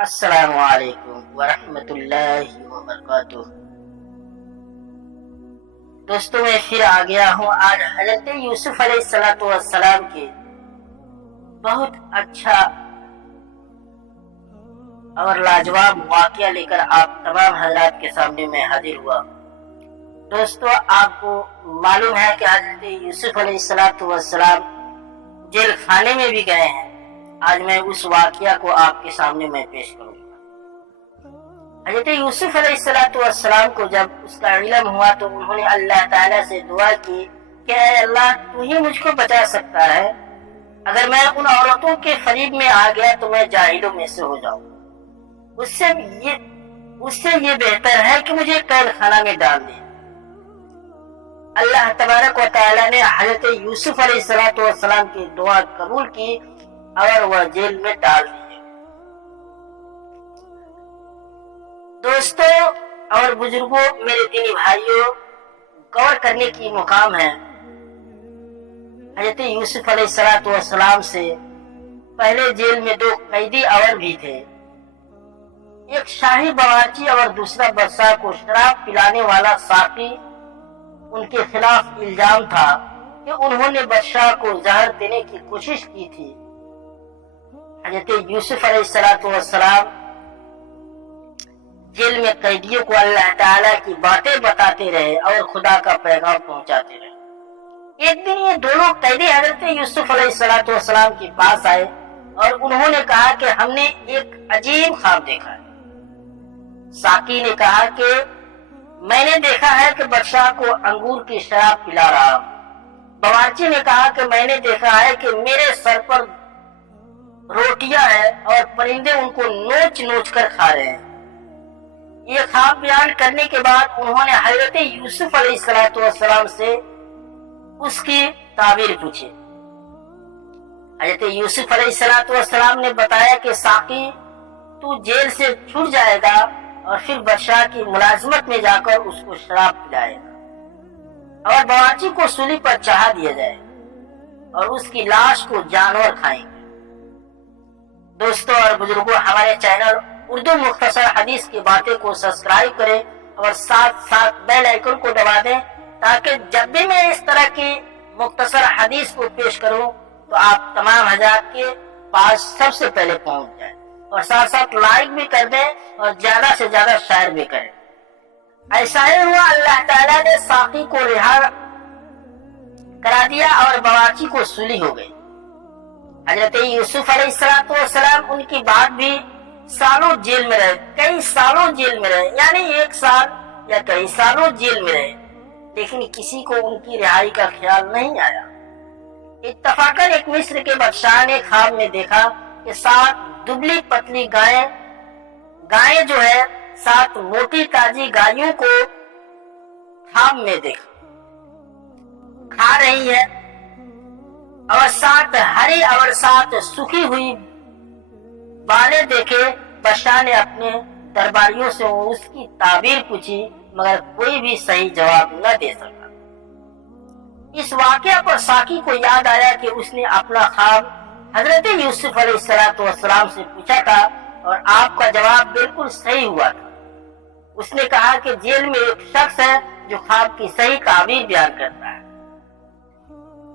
السلام علیکم ورحمۃ اللہ وبرکاتہ۔ دوستوں میں پھر آ گیا ہوں آج حضرت یوسف علیہ السلام کے بہت اچھا اور لاجواب واقعہ لے کر آپ تمام حضرات کے سامنے میں حاضر ہوا۔ دوستوں، آپ کو معلوم ہے کہ حضرت یوسف علیہ السلام جیل خانے میں بھی گئے ہیں۔ آج میں اس واقعہ کو آپ کے سامنے میں پیش کروں گا۔ حضرت یوسف علیہ السلام کو جب اس کا علم ہوا تو انہوں نے اللہ تعالیٰ سے دعا کی کہ اے اللہ، تو ہی مجھ کو بچا سکتا ہے۔ اگر میں ان عورتوں کے فریب میں آ گیا تو میں جاہلوں میں سے ہو جاؤں۔ اس سے یہ بہتر ہے کہ مجھے قید خانہ میں ڈال دیں۔ اللہ تبارک و تعالیٰ نے حضرت یوسف علیہ السلام کی دعا قبول کی اور وہ جیل میں ڈال دیے۔ دوستوں اور بزرگوں، میرے دینی بھائیوں، غور کرنے کی مقام ہے حضرت یوسف علیہ السلام سے پہلے جیل میں دو قیدی اور بھی تھے۔ ایک شاہی باورچی اور دوسرا بادشاہ کو شراب پلانے والا ساقی۔ ان کے خلاف الزام تھا کہ انہوں نے بادشاہ کو زہر دینے کی کوشش کی تھی۔ حضرت یوسف علیہ السلام جیل میں قیدیوں کو اللہ تعالیٰ کی باتیں بتاتے رہے اور خدا کا پیغام پہنچاتے رہے۔ ایک دن یہ دونوں قیدی حضرت یوسف علیہ السلام کے پاس آئے اور انہوں نے کہا کہ ہم نے ایک عجیب خواب دیکھا ہے۔ ساقی نے کہا کہ میں نے دیکھا ہے کہ بادشاہ کو انگور کی شراب پلا رہا ہوں۔ باورچی نے کہا کہ میں نے دیکھا ہے کہ میرے سر پر روٹیاں ہیں اور پرندے ان کو نوچ نوچ کر کھا رہے ہیں۔ یہ خواب بیان کرنے کے بعد انہوں نے حضرت یوسف علیہ السلام سے اس کی تعبیر پوچھی۔ حضرت یوسف علیہ السلام نے بتایا کہ ساقی، تو جیل سے چھوٹ جائے گا اور پھر بادشاہ کی ملازمت میں جا کر اس کو شراب پلائے گا اور باورچی کو سولی پر چڑھا دیا جائے گا اور اس کی لاش کو جانور کھائیں گے۔ دوستوں اور بزرگوں، ہمارے چینل اردو مختصر حدیث کی باتیں کو سبسکرائب کریں اور ساتھ ساتھ بیل آئیکن کو دبا دیں تاکہ جب بھی میں اس طرح کی مختصر حدیث کو پیش کروں تو آپ تمام حضرات کے پاس سب سے پہلے پہنچ جائیں، اور ساتھ ساتھ لائک بھی کر دیں اور زیادہ سے زیادہ شیئر بھی کریں۔ ایسا ہی ہوا، اللہ تعالیٰ نے ساقی کو رہا کرا دیا اور باورچی کو سولی ہو گئی۔ حضرت یوسف علیہ السلام ان کی بات بھی سالوں جیل میں رہے، کئی سالوں جیل میں رہے، یعنی ایک سال یا کئی سالوں جیل میں رہے، لیکن کسی کو ان کی رہائی کا خیال نہیں آیا۔ اتفاقاً ایک مصر کے بادشاہ نے خواب میں دیکھا کہ 7 دبلی پتلی گائیں جو ہے 7 موٹی تازی گایوں کو خواب میں دیکھا کھا رہی ہے، اور 7 ہری اور 7 سوکھی ہوئی بالیں دیکھے۔ بادشاہ نے اپنے درباریوں سے اس کی تعبیر پوچھی مگر کوئی بھی صحیح جواب نہ دے سکا۔ اس واقعہ پر ساقی کو یاد آیا کہ اس نے اپنا خواب حضرت یوسف علیہ السلام سے پوچھا تھا اور آپ کا جواب بالکل صحیح ہوا تھا۔ اس نے کہا کہ جیل میں ایک شخص ہے جو خواب کی صحیح تعبیر بیان کرتا ہے۔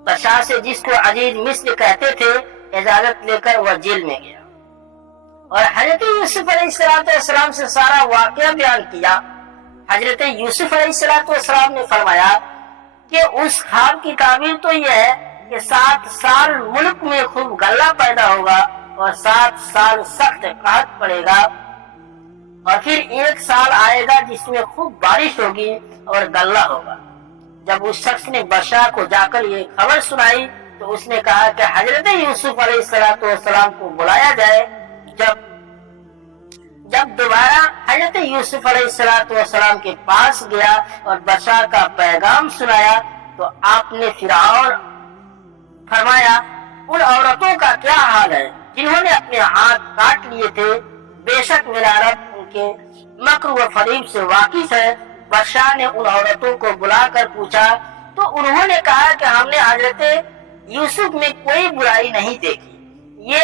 بادشاہ سے، جس کو عزیز مصر کہتے تھے، اجازت لے کر وہ جیل میں گیا اور حضرت یوسف علیہ السلام سے سارا واقعہ بیان کیا۔ حضرت یوسف علیہ السلام نے فرمایا کہ اس خواب کی تعبیر تو یہ ہے کہ 7 سال ملک میں خوب غلہ پیدا ہوگا اور 7 سال سخت قحط پڑے گا، اور پھر 1 سال آئے گا جس میں خوب بارش ہوگی اور غلہ ہوگا۔ جب اس شخص نے بادشاہ کو جا کر یہ خبر سنائی تو اس نے کہا کہ حضرت یوسف علیہ السلام کو بلایا جائے۔ جب دوبارہ حضرت یوسف علیہ السلام کے پاس گیا اور بادشاہ کا پیغام سنایا تو آپ نے فرمایا، ان عورتوں کا کیا حال ہے جنہوں نے اپنے ہاتھ کاٹ لیے تھے؟ بے شک میرا رب ان کے مکر و فریب سے واقف ہے۔ بادشاہ نے ان عورتوں کو بلا کر پوچھا تو انہوں نے کہا کہ ہم نے حضرت یوسف میں کوئی برائی نہیں دیکھی۔ یہ